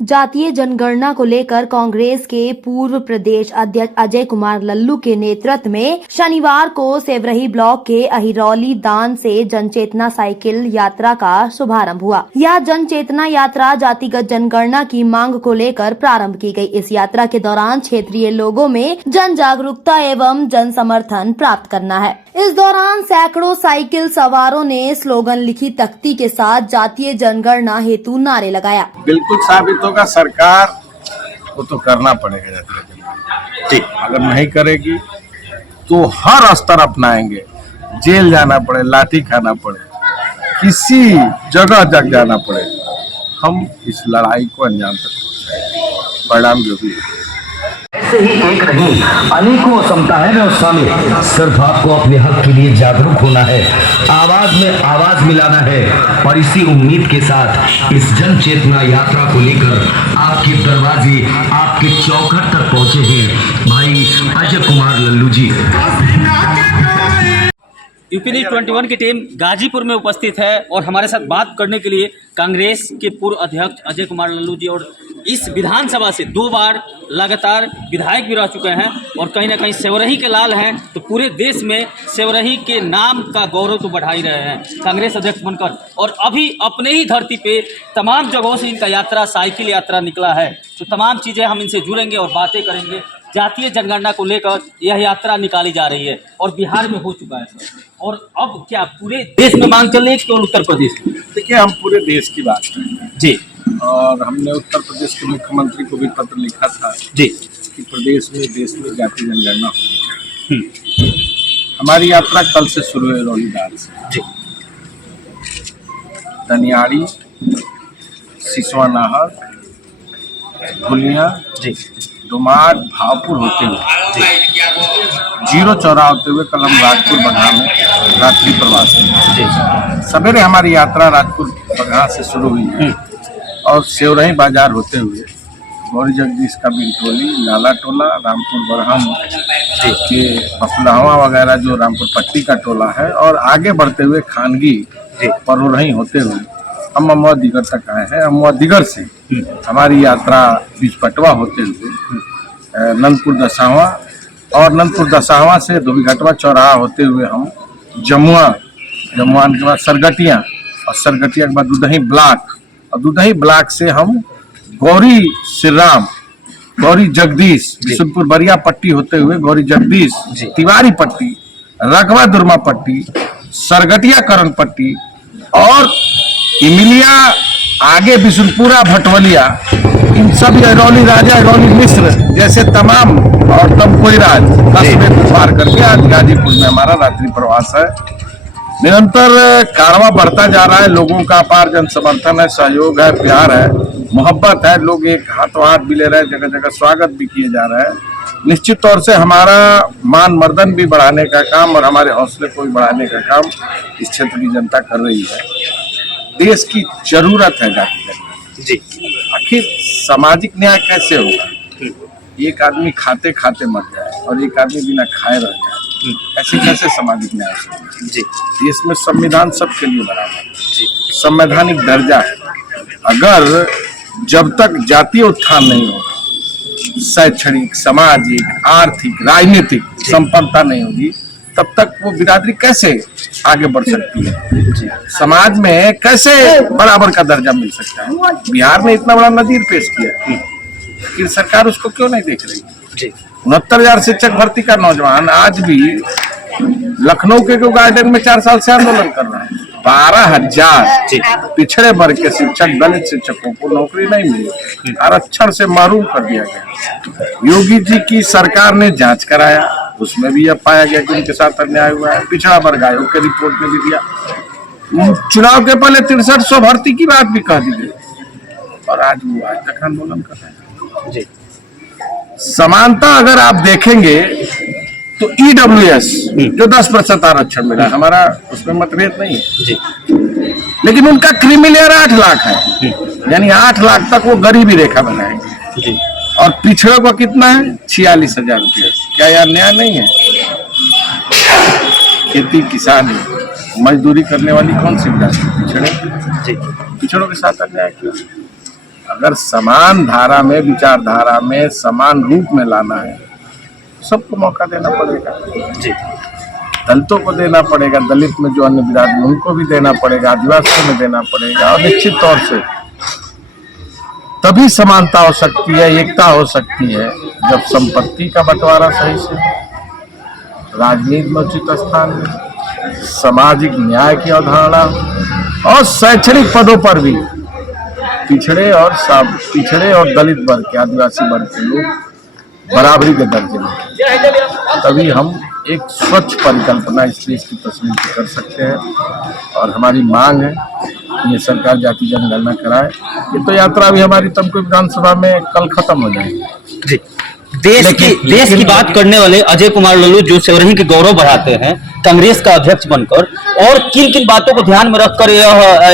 जातीय जनगणना को लेकर कांग्रेस के पूर्व प्रदेश अध्यक्ष अजय कुमार लल्लू के नेतृत्व में शनिवार को सेवरही ब्लॉक के अहिरौली दान से जनचेतना साइकिल यात्रा का शुभारंभ हुआ। यह जनचेतना यात्रा जातिगत जनगणना की मांग को लेकर प्रारंभ की गई। इस यात्रा के दौरान क्षेत्रीय लोगों में जन जागरूकता एवं जन समर्थन प्राप्त करना है। इस दौरान सैकड़ों साइकिल सवारों ने स्लोगन लिखी तख्ती के साथ जातीय जनगणना हेतु नारे लगाया। बिल्कुल साबित होगा, सरकार को तो करना पड़ेगा जातीय जनगणना। ठीक, अगर नहीं करेगी तो हर स्तर अपनाएंगे, जेल जाना पड़े, लाठी खाना पड़े, किसी जगह तक जाना पड़े, हम इस लड़ाई को अंजाम तक पहुंचाएंगे, परिणाम जो भी है। ऐसे ही एक नहीं, अनेकों असमता है व्यवस्था में। सिर्फ आपको अपने हक के लिए जागरूक होना है, आवाज में आवाज मिलाना है और इसी उम्मीद के साथ इस जन चेतना यात्रा को लेकर आपके दरवाजे, आपके चौखट तक पहुंचे हैं भाई अजय कुमार लल्लू जी। यूपी न्यूज 21 की टीम गाजीपुर में उपस्थित है और हमारे साथ बात करने के लिए कांग्रेस के पूर्व अध्यक्ष अजय कुमार लल्लू जी, और इस विधानसभा से 2 बार लगातार विधायक भी रह चुके हैं और कहीं ना कहीं सेवरही के लाल हैं, तो पूरे देश में सेवरही के नाम का गौरव तो बढ़ा ही रहे हैं कांग्रेस अध्यक्ष बनकर। और अभी अपने ही धरती पे तमाम जगहों से इनका यात्रा, साइकिल यात्रा निकला है। तो तमाम चीज़ें हम इनसे जुड़ेंगे और बातें करेंगे। जातीय जनगणना को लेकर यह यात्रा निकाली जा रही है और बिहार में हो चुका है सर, और अब क्या पूरे देश में मांग चल रही है केवल उत्तर प्रदेश में? देखिए, हम पूरे देश की बात कर रहे हैं जी, और हमने उत्तर प्रदेश के मुख्यमंत्री को भी पत्र लिखा था जी कि प्रदेश में, देश में जातीय जनगणना होनी चाहिए। हमारी यात्रा कल से शुरू है रौलीदार से। जी, दनियाड़ी, सिसवा नाहर, भुलिया, जी डुमार, भावपुर होते हुए जीरो चौराहा होते हुए कल हम राजपुर बगहा में रात्रि प्रवास में। सवेरे हमारी यात्रा राजपुर बगहा से शुरू हुई है और सेवरही बाजार होते हुए गौरी जगदीश का बिंटोली, लाला टोला, रामपुर बरहम के पफलावा वगैरह जो रामपुर पट्टी का टोला है, और आगे बढ़ते हुए खानगी परोरही होते हुए हम अमवा दिगर तक आए हैं। अमवा दिगर से हमारी यात्रा बीजपटवा होते हुए नंदपुर दसावा, और नंदपुर दसावा से धोबीघाटवा चौराहा होते हुए हम जमुआन के बाद सरगटिया, और सरगटिया के बाद दुदही ब्लॉक, और दुदही ब्लॉक से हम गौरी श्रीराम, गौरी जगदीश, बिशुनपुर बरिया पट्टी होते हुए गौरी जगदीश, तिवारी पट्टी, रगवा दुर्मा पट्टी, सरगटिया करण पट्टी, और इमिलिया आगे बिशुनपुरा भटवलिया, इन सब अहिरौली राजा, अहिरौली मिश्र जैसे तमाम, और तमकोई राज कस्बे को पार करके आज गाजीपुर में हमारा रात्रि प्रवास है। निरंतर कारवां बढ़ता जा रहा है, लोगों का अपार जन समर्थन है, सहयोग है, प्यार है, मोहब्बत है, लोग एक हाथों हाथ भी ले रहे हैं, जगह जगह स्वागत भी किए जा रहे हैं। निश्चित तौर से हमारा मान मर्दन भी बढ़ाने का काम और हमारे हौसले को भी बढ़ाने का काम इस क्षेत्र की जनता कर रही है। देश की जरूरत है जाति जनगणना जी। आखिर सामाजिक न्याय कैसे होगा? एक आदमी खाते खाते मर जाए और एक आदमी बिना खाए रह जाए, ऐसे कैसे सामाजिक न्याय होगा जी? देश में संविधान सबके लिए बराबर जी, संवैधानिक दर्जा है। अगर जब तक जातीय उत्थान नहीं होगा, शैक्षणिक, सामाजिक, आर्थिक, राजनीतिक संपन्नता नहीं होगी, तब तक वो बिरादरी कैसे आगे बढ़ सकती है? समाज में कैसे बराबर का दर्जा मिल सकता है? बिहार में इतना बड़ा नजीर पेश किया, फिर सरकार उसको क्यों नहीं देख रही? 69,000 शिक्षक भर्ती का नौजवान आज भी लखनऊ के गार्डन में 4 साल से आंदोलन कर रहा है। 12,000 पिछड़े वर्ग के शिक्षक, दलित शिक्षकों को नौकरी नहीं मिली, आरक्षण से महरूम कर दिया गया। योगी जी की सरकार ने जांच कराया, उसमें भी यह पाया गया कि उनके साथ अन्याय हुआ है। पिछड़ा वर्ग आयोग के रिपोर्ट में भी दिया। चुनाव के पहले 6300 भर्ती की बात भी कह दी गई, और आज वो आज तक आंदोलन कर रहे हैं जी। समानता अगर आप देखेंगे तो EWS जो 10% आरक्षण मिला, हमारा उसमें मतभेद नहीं है जी, लेकिन उनका क्रीमी लेयर 8 लाख है, यानी 8 लाख तक वो गरीबी रेखा बनाएंगे जी। और पिछड़ों का कितना है? 46,000 रुपया। क्या यार न्याय नहीं है? खेती किसानी मजदूरी करने वाली कौन सी जाति? पिछड़े जी। पिछड़ों के साथ अन्याय क्यों? अगर समान धारा में, विचारधारा में समान रूप में लाना है, सबको मौका देना पड़ेगा जी। दलितों को देना पड़ेगा, दलित में जो अन्य बिरादरी उनको भी देना पड़ेगा, आदिवासियों में देना पड़ेगा, और निश्चित तौर से तभी समानता हो सकती है, एकता हो सकती है जब संपत्ति का बंटवारा सही से, राजनीति में उचित स्थान में, सामाजिक न्याय की अवधारणा और शैक्षणिक पदों पर भी पिछड़े और दलित वर्ग के, आदिवासी वर्ग के लोग बराबरी के दर्जे में, तभी हम एक स्वच्छ परिकल्पना इस देश की तस्वीर को कर सकते हैं। और हमारी मांग है कि ये सरकार जाति जनगणना कराए। ये तो यात्रा भी हमारी तमकुही विधानसभा में कल खत्म हो जाएगी जी। देश की बात करने वाले अजय कुमार लल्लू जो सेवरही के गौरव बढ़ाते हैं कांग्रेस का अध्यक्ष बनकर, और किन किन बातों को ध्यान में रखकर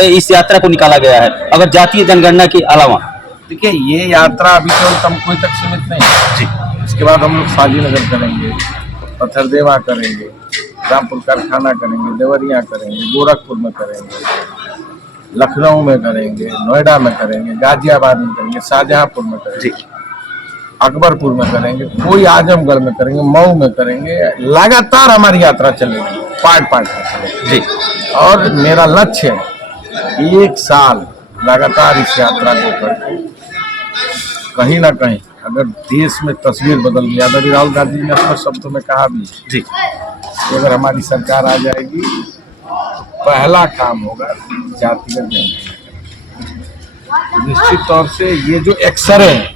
इस यात्रा को निकाला गया है अगर जातीय जनगणना के अलावा? देखिए, ये यात्रा अभी केवल तमकुही तक सीमित नहीं है जी। इसके बाद हम लोग साजीनगर करेंगे, पत्थरदेवा करेंगे, रामपुर कारखाना करेंगे, देवरिया करेंगे, गोरखपुर में करेंगे, लखनऊ में करेंगे, नोएडा में करेंगे, गाजियाबाद में करेंगे, शाहजहांपुर में करेंगे, अकबरपुर में करेंगे, कोई आजमगढ़ में करेंगे, मऊ में करेंगे। लगातार हमारी यात्रा चलेगी, पार्ट में चलेगी जी। और मेरा लक्ष्य है 1 साल लगातार इस यात्रा को करके कहीं ना कहीं अगर देश में तस्वीर बदल गई, आदरणीय राहुल गांधी ने अपने शब्दों में कहा भी जी कि अगर हमारी सरकार आ जाएगी तो पहला काम होगा जातिगत जनगणना। निश्चित तौर से ये जो एक्सरे है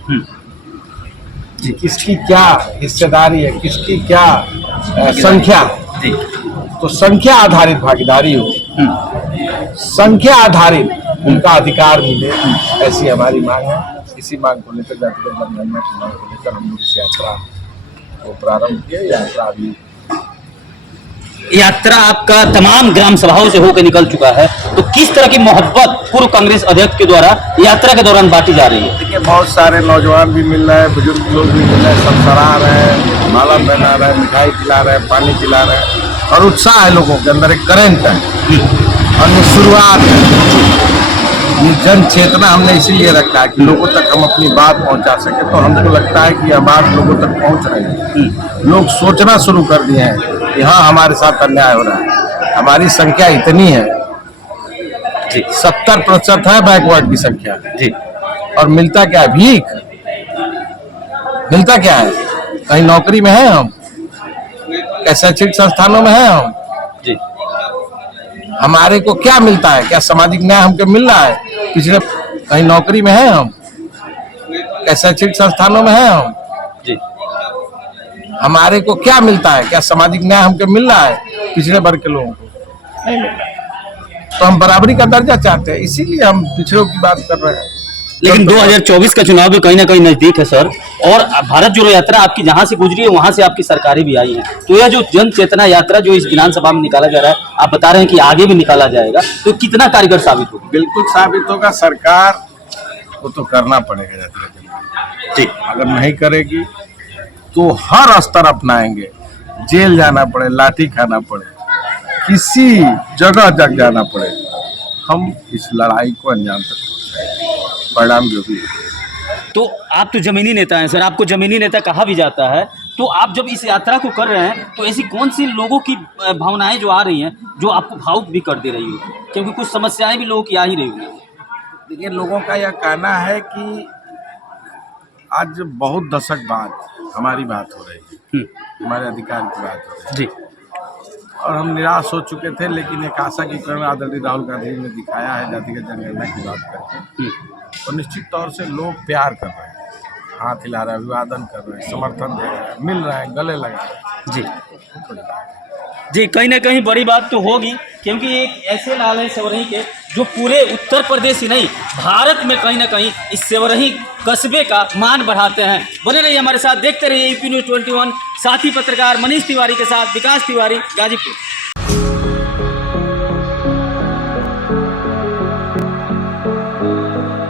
जी, किसकी क्या हिस्सेदारी है, किसकी क्या संख्या, तो संख्या आधारित भागीदारी हो, संख्या आधारित उनका अधिकार मिले, ऐसी हमारी मांग है। इसी मांग को लेकर, जातिगत जनगणना की मांग को लेकर हम लोग इस यात्रा को प्रारंभ किया। यात्रा आपका तमाम ग्राम सभाओं से होकर निकल चुका है, तो किस तरह की मोहब्बत पूर्व कांग्रेस अध्यक्ष के द्वारा यात्रा के दौरान बांटी जा रही है? देखिए, बहुत सारे नौजवान भी मिल रहे हैं, बुजुर्ग लोग भी मिल रहे हैं, सब सराह रहे हैं, माला पहना रहे हैं, मिठाई खिला रहे हैं, पानी पिला रहे हैं, और उत्साह है लोगों के अंदर, एक करंट है और ये शुरुआत है। ये जन चेतना हमने इसीलिए रखा है कि लोगों तक हम अपनी बात पहुंचा सके। तो हमको लगता है कि यह बात लोगों तक पहुंच रही है, लोग सोचना शुरू कर दिए हैं कि हाँ, हमारे साथ अन्याय हो रहा है। हमारी संख्या इतनी है जी, 70% है बैकवर्ड की संख्या जी, और मिलता क्या है? भीख मिलता क्या है? कहीं नौकरी में है हम, क्या शैक्षणिक संस्थानों में है हम जी? हमारे को क्या मिलता है? क्या सामाजिक न्याय हमको मिल रहा है? पिछले कहीं नौकरी में है हम, क्या शैक्षणिक संस्थानों में है हम जी? हमारे को क्या मिलता है? क्या सामाजिक न्याय हमको मिल रहा है? पिछड़े वर्ग के लोगों को नहीं मिल रहा है। तो हम बराबरी का दर्जा चाहते हैं, इसीलिए हम पिछड़ों की बात कर रहे हैं। लेकिन 2024 का चुनाव भी कहीं ना कहीं नजदीक है सर, और भारत जोड़ो यात्रा आपकी जहां से गुजरी है वहां से आपकी सरकारें भी आई हैं, तो यह जो जन चेतना यात्रा जो इस विधानसभा में निकाला जा रहा है, आप बता रहे हैं कि आगे भी निकाला जाएगा, तो कितना कारगर साबित होगा? बिल्कुल साबित होगा। सरकार को तो करना पड़ेगा जातिगत जनगणना जी, अगर नहीं करेगी तो हर स्तर अपनाएंगे, जेल जाना पड़े, लाठी खाना पड़े, किसी जगह जग जाना पड़े, हम इस लड़ाई को अंजाम तक परिणाम जो भी है। तो आप तो जमीनी नेता हैं सर, आपको जमीनी नेता कहा भी जाता है, तो आप जब इस यात्रा को कर रहे हैं तो ऐसी कौन सी लोगों की भावनाएं जो आ रही हैं जो आपको भावुक भी कर दे रही हो, क्योंकि कुछ समस्याएं भी लोगों की आ ही रही होंगी? देखिए, लोगों का यह कहना है कि आज बहुत दशक बाद हमारी बात हो रही है, हमारे अधिकार की बात हो रही है जी, और हम निराश हो चुके थे, लेकिन एक आशा की किरण आदरणीय राहुल गांधी ने दिखाया है जातिगत जनगणना की बात करके। तो निश्चित तौर से लोग प्यार कर रहे हैं, हाथ हिला रहे हैं, अभिवादन कर रहे हैं, समर्थन दे रहे हैं, मिल रहे हैं, गले लगा रहे हैं जी। जी, कहीं ना कहीं बड़ी बात तो होगी, क्योंकि एक ऐसे लाल है सेवरही के जो पूरे उत्तर प्रदेश ही नहीं भारत में कहीं ना कहीं इस सेवरही कस्बे का मान बढ़ाते हैं। बने रहिए हमारे साथ, देखते रहिए यूपी न्यूज़ 21। साथी पत्रकार मनीष तिवारी के साथ विकास तिवारी, गाजीपुर।